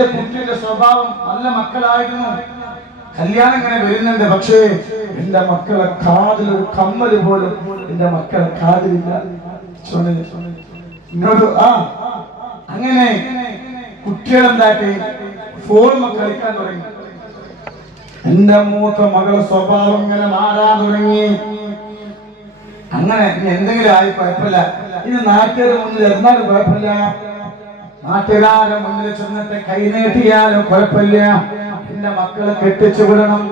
എന്റെ കുട്ടിയുടെ സ്വഭാവം നല്ല മക്കളായിരുന്നു. കല്യാണം ഇങ്ങനെ വരുന്നുണ്ട് പക്ഷേ എന്റെ മക്കളെ കാതിൽ ഒരു കമ്മൽ പോലും എന്റെ മക്കളെ കാതിലില്ല. ആ അങ്ങനെ കുട്ടികളെന്താക്കി ഫോൺ കളിക്കാൻ തുടങ്ങി. എന്റെ മൂത്ത മകളെ സ്വഭാവം ഇങ്ങനെ മാറാൻ തുടങ്ങി. അങ്ങനെ എന്തെങ്കിലും ആയി കുഴപ്പമില്ല ഇനി നാട്ടുകാരുടെ മുന്നിൽ എന്നാലും കുഴപ്പമില്ല. നാട്ടുകാരുടെ മുന്നിൽ ചെന്നിട്ട് കൈ നീട്ടിയാലും കുഴപ്പമില്ല. എന്റെ മക്കളെ കെട്ടിച്ചു വിടണം.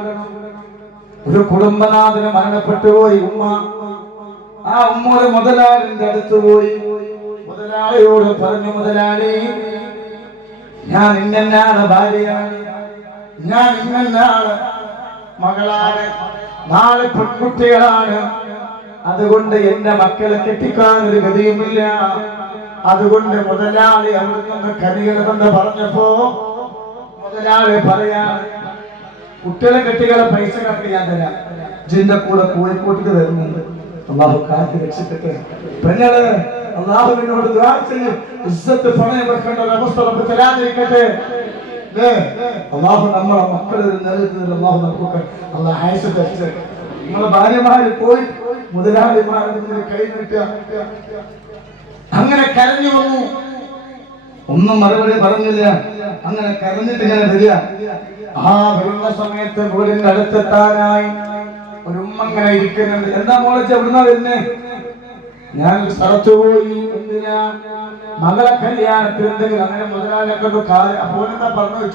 ഒരു കുടുംബനാഥന് മരണപ്പെട്ടു പോയി ഉമ്മ. ആ ഉമ്മ ഒരു മുതലാളിന്റെ അടുത്ത് പോയി. മുതലാളിയോട് പറഞ്ഞു മുതലാളി ഞാൻ ഇന്നാണ് ഭാര്യയാണ് ഞാൻ ഇന്നാണ് മകളാണ്. നാളെ പെൺകുട്ടികളാണ്. അതുകൊണ്ട് എന്റെ മക്കളെ കെട്ടിക്കാൻ ഒരു ഗതിയുമില്ല. അതുകൊണ്ട് മുതലാളി അവിടെ നിന്ന് കനികളെന്ന് പറഞ്ഞപ്പോ മുതലാളി പറയാ കുട്ടികളെ കെട്ടികളെ പൈസ കണക്ക് ഞാൻ തരാം. ജിന്റെ കൂടെ കോഴിക്കോട്ടേക്ക് വരുന്നുണ്ട്. അള്ളാഹു കാത്തി രക്ഷിക്കട്ടെ. പെങ്ങൾ അള്ളാഹുവിനോട് ഇസ്സത്ത് പണയം വെക്കേണ്ട ഒരു അവസ്ഥ നമുക്ക് തരാതിരിക്കട്ടെ? അള്ളാഹു നമ്മളെ മക്കളിൽ നിലനിർത്തുന്നതിൽ അള്ളാഹു നമുക്ക് അള്ളാഹ് ആയുസ് തരിച്ച് നിങ്ങളെ ഭാര്യമാര് പോയി മുതലാളിമാരുടെ മുന്നിൽ കൈ നീട്ടുക. അങ്ങനെ കരഞ്ഞു വന്നു. ഒന്നും മറുപടി പറഞ്ഞില്ല. അങ്ങനെ കരഞ്ഞിട്ട് ഇങ്ങനെ വരിക. ആ വരുന്ന സമയത്ത് വീടിന്റെ അടുത്തെത്താനായി ഒരു ഉമ്മ ഇങ്ങനെ ഇരിക്കുന്നുണ്ട്. എന്താ മോളിച്ച് എവിടുന്നാ വരുന്നേ? ഞാൻ സ്ഥലത്ത് പോയി. എന്തിനാ? മകളെ കല്യാണത്തിന് എന്തെങ്കിലും. അങ്ങനെ മുതലാളിയൊക്കെ എന്താ പറഞ്ഞു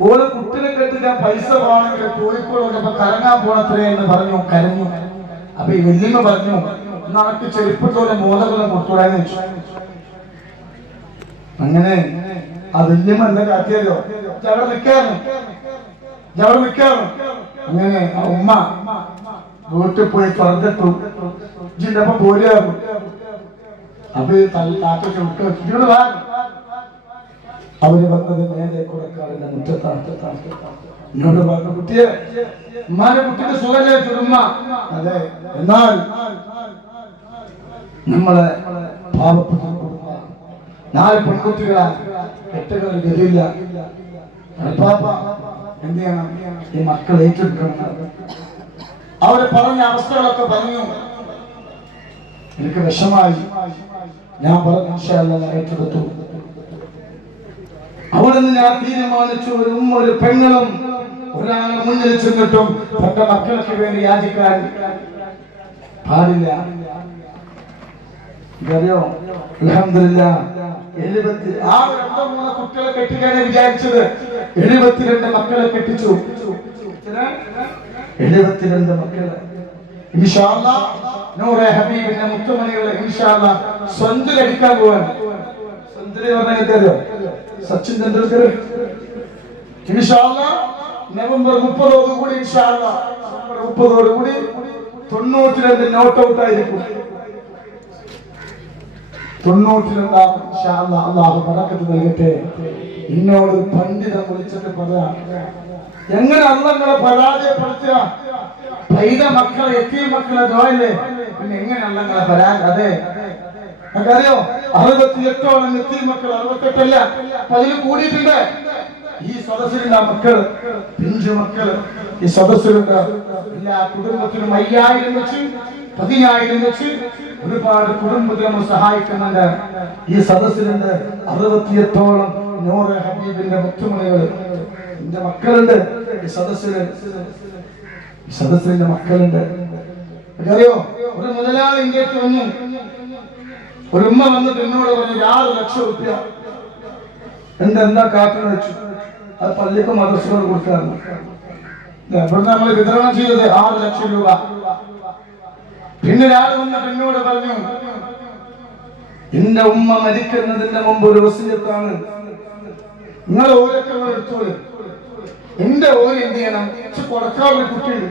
ഓൾ കുട്ടിനെ കെട്ടിട്ട് പൈസ പോകണമെങ്കിൽ കോഴിക്കോട് കറങ്ങാൻ പോണത്രേ എന്ന് പറഞ്ഞു. കരഞ്ഞു. അപ്പൊ ഈ വല്യമ്മ പറഞ്ഞു നമുക്ക് ചെരുപ്പത്തോലെ മോദകൊല്ലം കൊടുത്തുകൂടാന്ന് വെച്ചു അങ്ങനെ അതിലും കാത്തിയല്ലോ. കാട്ടിയല്ലോ അവിടെ നിൽക്കാറും അവിടെ നിൽക്കാറും അങ്ങനെ ഉമ്മ വീട്ടിൽ പോയി തുറന്നിട്ടു. അപ്പം പോലെയാകും അപ്പൊ താത്ത വാ. അവർ വന്നത് മേലെ കൊടുക്കാറില്ല മുറ്റത്താണ്. എന്നോട് പറഞ്ഞു കുട്ടിയെ ഉമ്മാന്റെ കുട്ടിക്ക് അതെ എന്നാൽ നമ്മളെ പാവപ്പെട്ട നാല് പെൺകുട്ടികളാ ചെയ്യണം ഈ മക്കൾ ഏറ്റെടുക്കണം അവർ പറഞ്ഞ അവസ്ഥകളൊക്കെ പറഞ്ഞു. എനിക്ക് വിഷമായി. ഞാൻ പറഞ്ഞു "ഇൻഷാ അല്ലാ ഞാൻ ഏറ്റെടുത്തു. അവിടെ നിന്ന് ഞാൻ തീരുമാനിച്ചു ഒരു ഉമ്മ ഒരു പെങ്ങളും ഒരാളെ മുന്നിൽ ചെന്നിട്ടും പെട്ട മക്കൾക്ക് വേണ്ടി യാചിക്കാൻ പാടില്ല. ഇതറിയോ? അൽഹംദുലില്ലാ. എഴുപത്തി ആ രണ്ടോ കുട്ടികളെ കെട്ടിക്കാനെ വിചാരിച്ചത്. എഴുപത്തിരണ്ട് മക്കളെ കെട്ടിച്ചു. എഴുപത്തിരണ്ട് മക്കളെ. നൂറെ ഹബീബിന്റെ മുത്തുമണികളെ ഇൻഷാ അല്ലാ സ്വന്തം അടിക്കാൻ പോവാൻ സ്വന്തം പറഞ്ഞറിയോ സച്ചിൻ തെണ്ടുൽക്കർ ഇൻഷാ അല്ലാ നവംബർ മുപ്പതോട് കൂടി ഇൻഷാ അല്ലാ നവംബർ മുപ്പതോട് കൂടി തൊണ്ണൂറ്റി രണ്ട് നോട്ട് ഔട്ട് ആയിരിക്കും അല്ലാ അള്ളാഹു ബറക്കത്ത് നൽകട്ടെ. എന്നോട് പണ്ഡിതം വിളിച്ചിട്ട് പറയാ. എങ്ങനെ അള്ളങ്ങളെ പരാജയപ്പെടുത്തുക? പൈത മക്കളെ എത്തിയ മക്കളെ ദ്വായല്ലേ പിന്നെ എങ്ങനെ അള്ളങ്ങളെ പരാ അതെ. നമുക്കറിയോ അറുപത്തിയെട്ടോളം എത്തിയ മക്കൾ അറുപത്തെട്ടല്ല അപ്പൊ അതിൽ കൂടിയിട്ടുണ്ട്. ഈ സദസ്സിലുണ്ട് മക്കൾ പിഞ്ചു മക്കൾ ഈ സദസ്സിലുണ്ട് എല്ലാ കുടുംബത്തിനും അയ്യായിരം വെച്ച് പതിനായിരം വെച്ച് ഒരുപാട് നമ്മൾ സഹായിക്കുന്നുണ്ട്. ഈ സദസ്സിലുണ്ട് അറുപത്തിയെട്ടോളം നൂറ് ഹബീബിന്റെ മുത്തുമണികൾ. എന്റെ മക്കളുണ്ട്. ഈ സദസ്സിൽ ഈ സദസ്സിന്റെ മക്കളുണ്ട്. അറിയോ ഒരു മുതലാളി ഇന്ത്യയ്ക്ക് വന്നു. ഒരു ഉമ്മ വന്നിട്ട് എന്നോട് പറഞ്ഞു ആറ് ലക്ഷം റുപ്യ എന്റെ എന്താ കാട്ടിന് വെച്ചു. അത് പള്ളിക്ക് മദ്രസകൾ കൊടുക്കാറുണ്ട്. എവിടെ നമ്മൾ വിതരണം ചെയ്തത്? ആറ് ലക്ഷം രൂപ. പിന്നെ വന്ന് പെണ്ണോട് പറഞ്ഞു എന്റെ ഉമ്മ മരിക്കുന്നതിന്റെ മുമ്പ് ഒരു വസീയത്താണ്. നിങ്ങൾ ഓരൊക്കെ നിങ്ങൾ എടുത്തോളൂ എന്റെ ഓര് എന്ത് ചെയ്യണം? കൊടുക്കാവുന്ന കുട്ടിയുണ്ട്.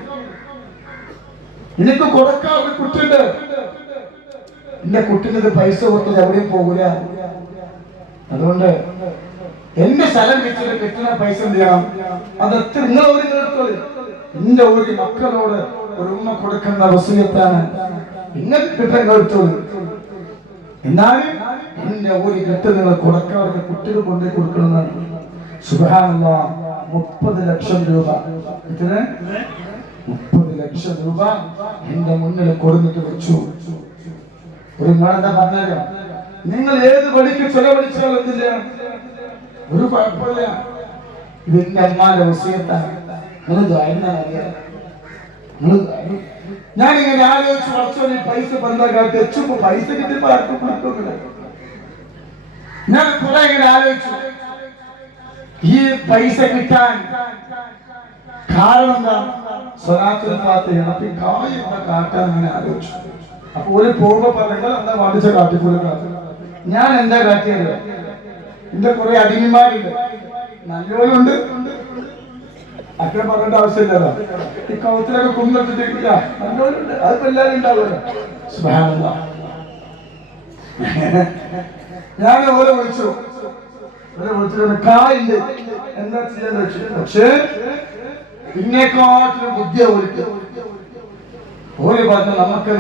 എനിക്ക് കൊടുക്കാവുന്ന കുട്ടിയുണ്ട്. എന്റെ കുട്ടിന് പൈസ കൊടുത്തത് എവിടെയും പോകൂല. അതുകൊണ്ട് എന്റെ സ്ഥലം വെച്ചിട്ട് കിട്ടുന്ന പൈസ എന്ത് ചെയ്യണം? അത് എത്ര നിങ്ങൾ ഓരോ എന്റെ ഒരു മക്കളോട് ഒരു ഉമ്മ കൊടുക്കുന്ന വസീയത്താണ്. നിങ്ങൾക്ക് കിട്ടാൻ കഴിച്ചത് എന്നാലും എന്റെ ഒരു കെട്ട് നിങ്ങൾ കുട്ടികൾ കൊണ്ടേ കൊടുക്കണമെന്നാണ് സുബാനുള്ള മുപ്പത് ലക്ഷം രൂപ. മുപ്പത് ലക്ഷം രൂപ എന്റെ മുന്നിൽ കൊടുത്തിട്ട് വെച്ചു. ഒരു നിങ്ങളെന്താ പറഞ്ഞേക്കാം? നിങ്ങൾ ഏത് വഴിക്ക് ചെലവഴിച്ചാലും എന്തില്ല? ഒരു കുഴപ്പമില്ല. ഇത് എന്റെ അമ്മാന്റെ വിഷയത്താണ് നിങ്ങൾ ദ്വാരുന്ന ഞാൻ ഇങ്ങനെ ആലോചിച്ച് ഈ പൈസ ബന്ധക്കാട്ട് എച്ചുമ്പോ പൈസ കിട്ടിയപ്പോ ആർക്കും കുഴപ്പമില്ല ഞാൻ കുറെ ഇങ്ങനെ ആലോചിച്ചു. ഈ പൈസ കിട്ടാൻ കാരണം എന്താ? സ്വലാത്തുൽ ഫാത്തിഹ. അപ്പൊ ഈ കാട്ടാൻ അങ്ങനെ ആലോചിച്ചു. അപ്പൊ ഒരു പൂർവ പദങ്ങൾ എന്താ വാദിച്ച കാട്ടിക്കൊടുക്കുക ഞാൻ എന്താ കാട്ടിയത്? എന്റെ കുറെ അടിമമാരുണ്ട്. നല്ലവരുണ്ട്. അത്ര പറയേണ്ട ആവശ്യമില്ലല്ലോ. ഈ കൗത്തിലൊക്കെ കുന്നിട്ടിട്ടില്ല നല്ലവരുണ്ട് അതിപ്പോ എല്ലാരും ഉണ്ടാവുമല്ലോ. ഞാൻ ഓരോ വിളിച്ചു. ഓരോ വിളിച്ചിട്ട് എന്താ പക്ഷേ ബുദ്ധിയ ഓര് പറഞ്ഞു നമുക്ക്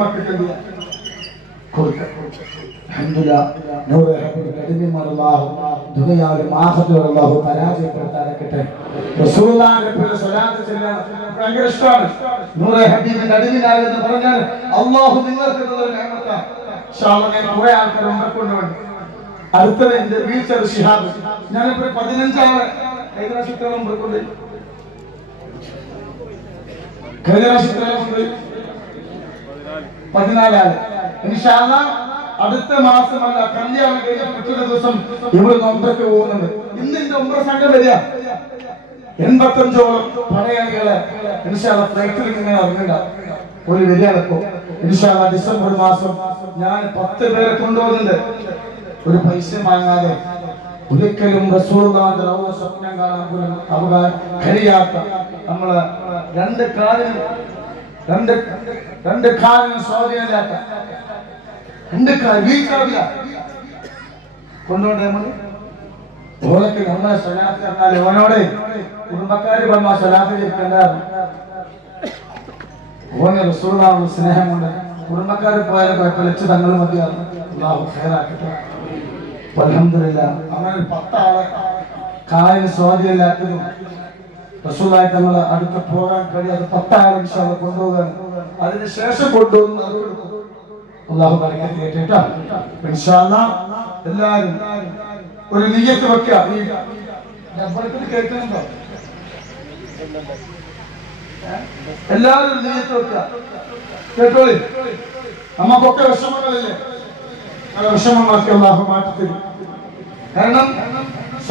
മക്കൾക്ക് എന്ത് ചൊല്ലാൻ ഭയങ്കര ഇഷ്ടമാണ്. നൂറ് ഹബീബിന്റെ അടിമയായി എന്ന് പറഞ്ഞാൽ അല്ലാഹു നിങ്ങൾക്ക് കുറെ ആൾക്കാരെ ഉണ്ടാക്കൊണ്ടുണ്ട് അടുത്തത് എന്റെ വീഴ്ച ഷിഹാബ്. ഞാനിപ്പോ പ്രാവശ്യത്തോളം കൊണ്ടുപോയി. കഴിഞ്ഞ പ്രാവശ്യത്തോളം പതിനാലാൽ. ഇൻഷാല്ല അടുത്ത മാസമല്ല കല്യാണം കഴിഞ്ഞ പിറ്റേ ദിവസം ഇവിടെ നൊമ്പരക്ക് പോകുന്നുണ്ട്. ഇന്ന് എന്റെ ഒമ്പര സംഘം വരിക. എൺപത്തഞ്ചോളം പടയാളികളെ ഇൻഷാല്ല ഫ്ലൈറ്റിൽ ഇങ്ങനെ ഇറങ്ങണ്ട. ഒരു വരികയാണിപ്പോ ഇൻഷാല്ല ഡിസംബർ മാസം ഞാൻ പത്ത് പേരെ ഒരു പൈസ വാങ്ങാതെ ഒരിക്കലും സ്വപ്നം കാണാൻ പോലും അവകാശം കഴിയാത്ത നമ്മൾ രണ്ട് കാലിനും രണ്ട് രണ്ട് കാലിന് സ്വാധീനമില്ലാത്ത രണ്ട് കാൽ വീക്കാവില്ല കൊണ്ടുകൊണ്ട് നമ്മൾ? ഓലക്ക് നമ്മളെ സ്വലാത്ത് പറഞ്ഞാൽ ഓനോട് കുടുംബക്കാര് പറഞ്ഞ സ്വലാത്ത് ഇരിക്കണ്ടായിരുന്നു ഓന് സ്നേഹം സ്നേഹമുണ്ട് കുടുംബക്കാർ പോയാലും കുഴപ്പമില്ല തങ്ങൾ മതിയാകും അള്ളാഹു അങ്ങനെ പത്താളെ കാലിന് സ്വാധീനമില്ലാത്തതും റസൂലായി തങ്ങൾ അടുത്ത് പോകാൻ കഴിയാതെ പത്തായിരം ഇൻഷാല്ല കൊണ്ടുപോകാൻ അതിനുശേഷം കൊണ്ടുവന്ന് അള്ളാഹു ബർക്കത്ത് കേട്ടോ ഇൻഷാല്ല എല്ലാരും ഒരു നീയത്ത് വെക്കുക. ഡബ്ബറത്തിൽ കേൾക്കുന്നുണ്ടോ എല്ലാവരും ഒരു നിയ്യത്ത് വെക്കുക. കേട്ടോളി? നമുക്കൊക്കെ വിഷമങ്ങളില്ലേ? വിഷമങ്ങളൊക്കെ അള്ളാഹു മാറ്റി തരും കാരണം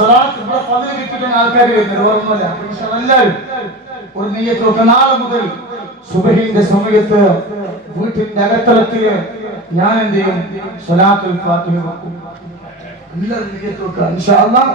സ്വലാത്ത് ഇവിടെ പതിവ് കിട്ടിയിട്ടാണ് ആൾക്കാർ വരുന്നത്. ഓർമ്മല്ല എല്ലാവരും ഒരു നെയ്യത്ത് വെക്കുക നാളെ മുതൽ സുബഹിന്റെ സമയത്ത് വീട്ടിന്റെ അകത്തളത്തിൽ ഞാൻ എന്ത് ചെയ്യും? സ്വലാത്തുൽ ഫാത്തിഹ വെക്കും. എല്ലാവരും നെയ്യത്ത് അല്ലാഹ്